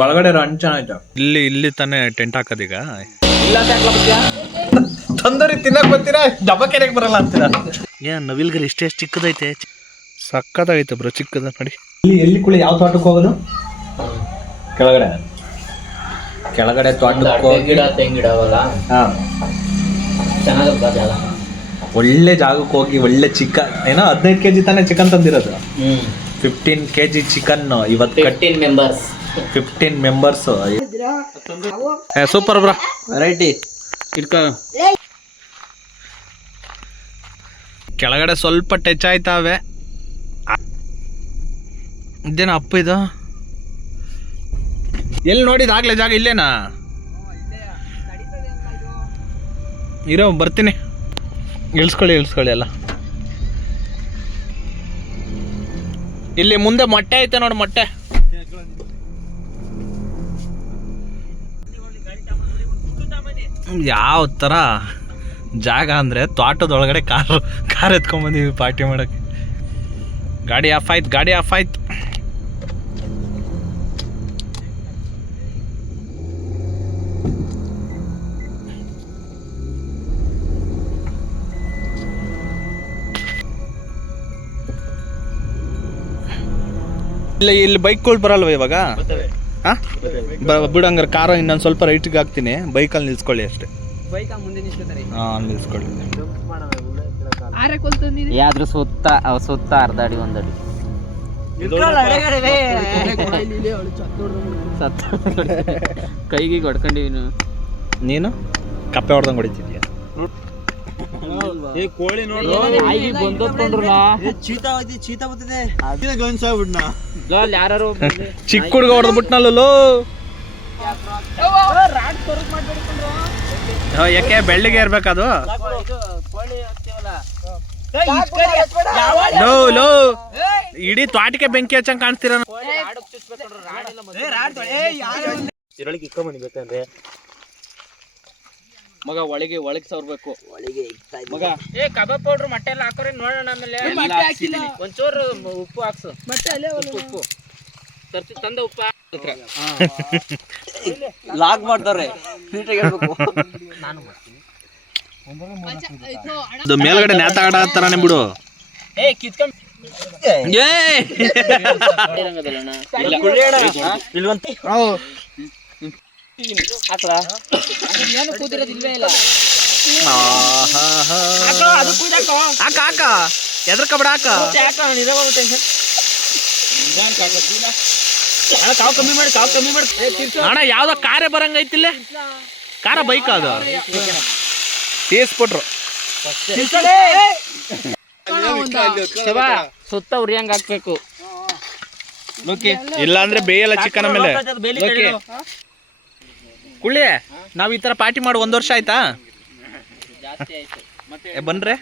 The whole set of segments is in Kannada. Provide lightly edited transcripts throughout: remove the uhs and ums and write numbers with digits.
ಒಳಗಡೆ ರನ್ ಚೆನ್ನಾಯ್ತು. ಇಲ್ಲಿ ತಾನೇ ಟೆಂಟ್ ಹಾಕೋದೀಗ. ಇಲ್ಲ ತಂದೂರಿ ತಿನ್ನಕ್ ಬರ್ತೀರಾ, ಡಬ್ಬಕೆರೆಗೆ ಬರಲ್ಲ ಅಂತೀರಾ. ಏನ್ ನವಿಲ್ಗರಿ ಇಷ್ಟೇ ಚಿಕ್ಕದೈತೆ. ಸಕ್ಕತ್ತಾಗೈತೆ ಬ್ರೋ, ಚಿಕ್ಕದ ನೋಡಿ. ಎಲ್ಲಿ ಕುಳಿ ಯಾವ ತೋಟಕ್ಕೆ ಹೋಗೋದು? ಕೆಳಗಡೆ ತೋಟಕ್ಕೆ ಗಿಡ ತೆಂಗಿಡ ಅವಲ್ಲ. ಒಳ್ಳೆ ಜಾಗಕ್ಕೆ ಹೋಗಿ ಒಳ್ಳೆ ಚಿಕನ್, ಏನೋ 15 kg ತಾನೇ ಚಿಕನ್ ತಂದಿರೋದು. 15 kg ಚಿಕನ್ ಇವತ್ತು. 15 ಮೆಂಬರ್ಸ್. Super bro, variety. ಕೆಳಗಡೆ ಸ್ವಲ್ಪ ಟಚ್ ಆಯ್ತಾವೆ. ಇದೇನ ಅಪ್ಪ ಇದು? ಎಲ್ಲಿ ನೋಡಿದಾಗ್ಲೇ ಜಾಗ ಇಲ್ಲೇನಾ? ಇರೋ ಬರ್ತೀನಿ. ಇಳಿಸ್ಕೊಳ್ಳಿ ಎಲ್ಲ. ಇಲ್ಲಿ ಮುಂದೆ ಮೊಟ್ಟೆ ಐತೆ ನೋಡಿ, ಮೊಟ್ಟೆ. ಯಾವ ಥರ ಜಾಗ ಅಂದರೆ ತೋಟದೊಳಗಡೆ ಕಾರ್ ಎತ್ಕೊಂಡ್ಬಂದೀವಿ ಪಾರ್ಟಿ ಮಾಡೋಕ್ಕೆ. ಗಾಡಿ ಆಫ್ ಆಯ್ತು. ಇಲ್ಲಿ ಬೈಕ್ಗಳು ಬರಲ್ವ ಇವಾಗ? ಹಾಂ ಬಿಡಂಗಾರೆ ಕಾರು ಇನ್ನೊಂದು ಸ್ವಲ್ಪ ರೈಟಿಗೆ ಹಾಕ್ತೀನಿ, ಬೈಕಲ್ಲಿ ನಿಲ್ಸ್ಕೊಳ್ಳಿ ಅಷ್ಟೇ. ಹಾಂ ನಿಲ್ಸ್ಕೊಳ್ಳಿ. ಯಾವ್ದ್ರ ಸುತ್ತ ಅರ್ಧ ಅಡಿ ಒಂದಡಿ ಕೈಗೆ ಹೊಡ್ಕೊಂಡಿವಿ. ನೀನು ಕಪ್ಪೆ ಹೊಡೆದಂಗೆ ಹೊಡಿತಿದ್ಯಾ? ಚಿಕ್ಕ ಹುಡುಗ ಹೊಡೆದ್ಬಿಟ್ನಲ್ಲೋ. ಯಾಕೆ ಬೆಳ್ಳಿಗೆ ಇರ್ಬೇಕದು? ಲೋ ಇಡೀ ತ್ವಾಟಿಗೆ ಬೆಂಕಿ ಹಚ್ಚಂಗ್ ಕಾಣಿಸ್ತೀರ. ಮಗ ಒಳಗೆ ಸವರ್ಬೇಕು. ಮಗ ಕಬಾಬ್ ಪೌಡ್ರ್ ಮೊಟ್ಟೆ ಎಲ್ಲ ಹಾಕೋರಿ ನೋಡೋಣ. ಆಮೇಲೆ ಒಂಚೂರು ಉಪ್ಪು ಹಾಕ್ಸು. ಉಪ್ಪು ತಂದ ಉಪ್ಪ ಲಾಗ್ ಮಾಡ್ತಾರೆ. ಅದು ಮೇಲ್ಗಡೆ ನೇತಾಡ ತರಾನೆ ಬಿಡು. ಎದ್ರಕಬೇಡ ಹಾಕ. ಅಣ್ಣ ಯಾವ್ದೋ ಕಾರೇ ಬರಂಗೈತಿಲ್ಲ. ಕಾರ ಬೈಕ್ ಅದು ತೀರ್ಸ್ಬಿಟ್ರು. ಸುತ್ತ ಉರಿಯಂಗ್ ಹಾಕ್ಬೇಕು. ಇಲ್ಲ ಅಂದ್ರೆ ಬೇಯಲ್ಲ ಚಿಕನ್ ಮೇಲೆ. ಕುಳ್ಳಿ ನಾವ್ ಈ ತರ ಪಾರ್ಟಿ ಮಾಡಿ 1 ವರ್ಷ ಆಯ್ತಾ? ಬನ್ರೆ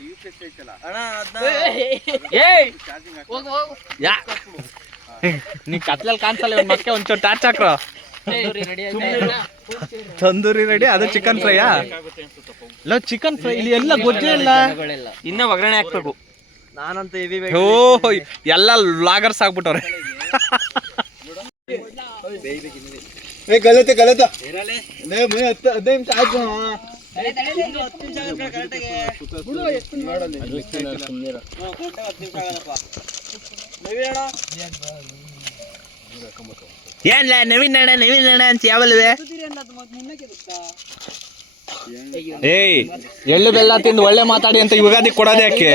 ನೀ ಕತ್ಲಲ್ಲಿ ಕಾಣಿಸಲ್ಲ. ಮತ್ತೆ ಒಂಚೂರು ಟಾರ್ಚ್ ಹಾಕ್ರ. ತಂದೂರಿ ರೆಡಿ. ಅದು ಚಿಕನ್ ಫ್ರೈಯಾ? ಇಲ್ಲ ಚಿಕನ್ ಫ್ರೈ ಇಲ್ಲಿ ಎಲ್ಲ ಗೊಜ್ಜೆ ಇಲ್ಲ. ಇನ್ನ ಒಗ್ಗರಣೆ ಹಾಕ್ಬೇಕು. ನಾನಂತ ಎಲ್ಲ ಲಾಗರ್ಸ್ ಆಗ್ಬಿಟ್ಟವ್ರೆ. ಏನ್ಲ ನವೀನ್ ಅಣ್ಣ ಅಂತ ಯಾವಲ್ವೇ? ಏಯ್ ಎಳ್ಳು ಬೆಲ್ಲ ತಿಂದು ಒಳ್ಳೆ ಮಾತಾಡಿ ಅಂತ ಯುಗಾದಿ ಕೊಡೋದೇ ಯಾಕೆ?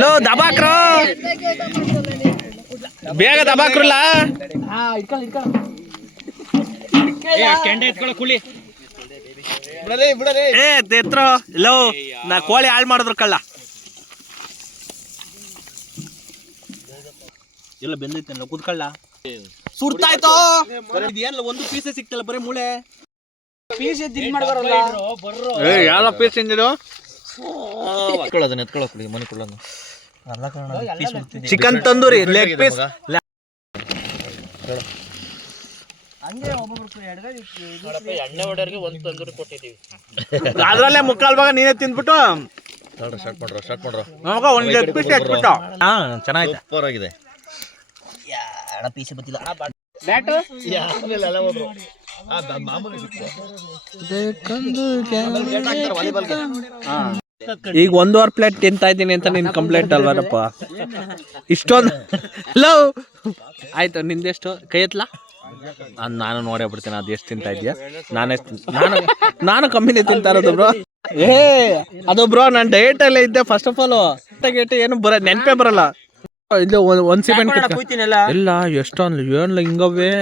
ಲೋ ದಬಾಕ್ರೋ, ಬೇಗ ದಬಾಕ್ರಲ್ಲ. ಎತ್ರೋ ಲೋ, ನಾ ಕೋಳಿ ಹಾಳು ಮಾಡಿದ್ರು ಕಳ್ಳ. ಎಲ್ಲ ಬೆಂದೈತೆ ಕೂತ್ಕೊಳ್ಳ. ಸುರ್ತಾಯ್ತೋ ಏನ್ ಒಂದು ಪೀಸೇ ಸಿಕ್ತಲ್ಲ, ಬರೀ ಮೂಳೆ ಪೀಸ್ ಮಾಡ್ಬಾರಲ್ಲ. ಯಾವ ಪೀಸ್ ಇಂದಿದು? Chicken tandoori leg piece. ಅದ್ರಲ್ಲೇ ಮುಕ್ಕಾಲ್ ಭಾಗ ನೀನೇ ತಿಂದ್ಬಿಟ್ಟು ಸ್ಟಾರ್ಟ್ ಮಾಡ್ರ ಮಗ ಒಂದು ಲೆಗ್ ಪೀಸ್ ಎತ್ಬಿಟ್ಟ. ಚೆನ್ನಾಯ್ತು. ಸೂಪರ್ ಆಗಿದೆ. ಬ್ಯಾಟು ಈಗ 1.5 ಪ್ಲೇಟ್ ತಿಂತಾ ಇದ್ದೀನಿ ಅಂತ ನಿನ್ ಕಂಪ್ಲೇಂಟ್ ಅಲ್ವಾರಪ್ಪ? ಇಷ್ಟೊಂದು ಲವ್ ಆಯ್ತು. ನಿಂದೆಷ್ಟು ಕೈ ಎತ್ಲಾ? ನಾನು ನೋಡೇ ಬಿಡ್ತೇನೆ ಅದು ಎಷ್ಟು ತಿಂತಾ ಇದೆಯಾ. ನಾನು ಕಮ್ಮಿನೇ ತಿಂತಾ ಇರೋದು ಬ್ರೋ. ಅದು ಬ್ರೋ ನಾನು ಡಯಟ್ ಅಲ್ಲೇ ಇದ್ದೆ. ಫಸ್ಟ್ ಆಫ್ ಆಲ್ ಏನು ನೆನಪೇ ಬರಲ್ಲ. ಇದು 1 ಸೆಕೆಂಡ್ ಇಲ್ಲ ಎಷ್ಟೊಂದು ಏನ್ಲ ಹಿಂಗವೇ